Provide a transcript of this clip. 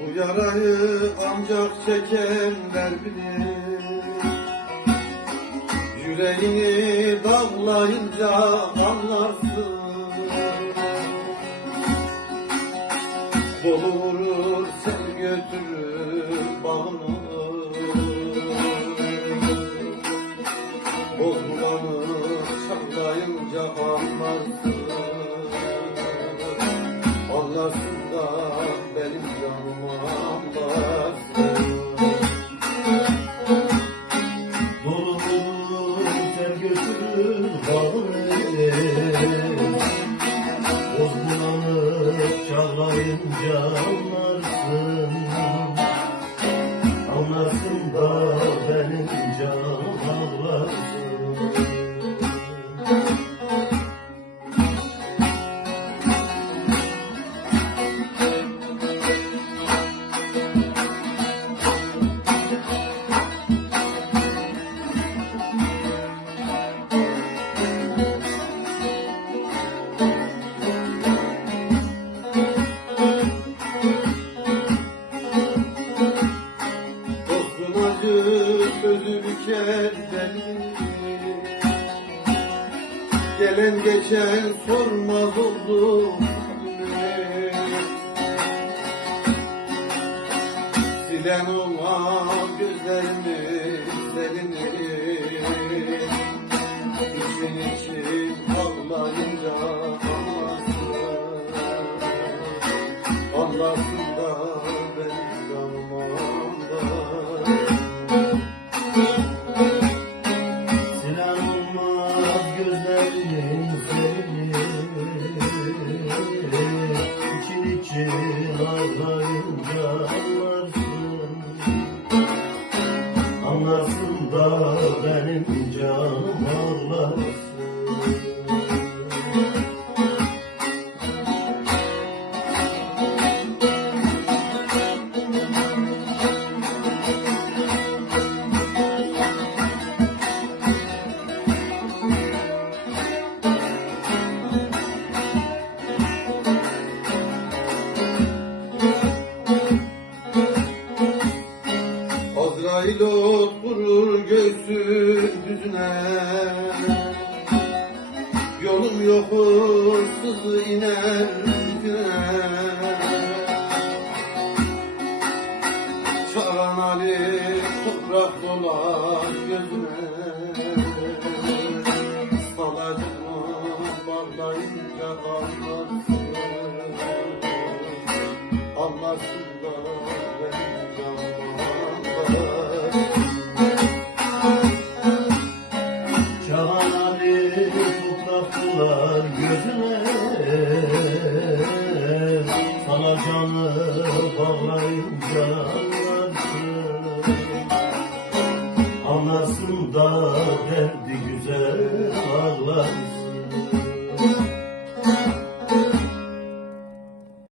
Bu yarayı ancak çekenler bilir. Yüreğini dağlayınca anlarsın. Bol vurur sen götürür bağını. Bozgulanı çatlayınca anlarsın Anlarsın da benim canımı anlarsın Dolu ter götürür bağını Bozgulanıp çağlayınca anlarsın Anlarsın Gelen geçen sormaz oldu. Silen olmaz gözlerimi da benim canım Azrail oturur göğsün düzüne Yolum yok hırsız iner dibine Çağan Ali toprak dolar gözüne Alacalı bağlayın canlarını Anlarsın da derdi güzel ağlarsın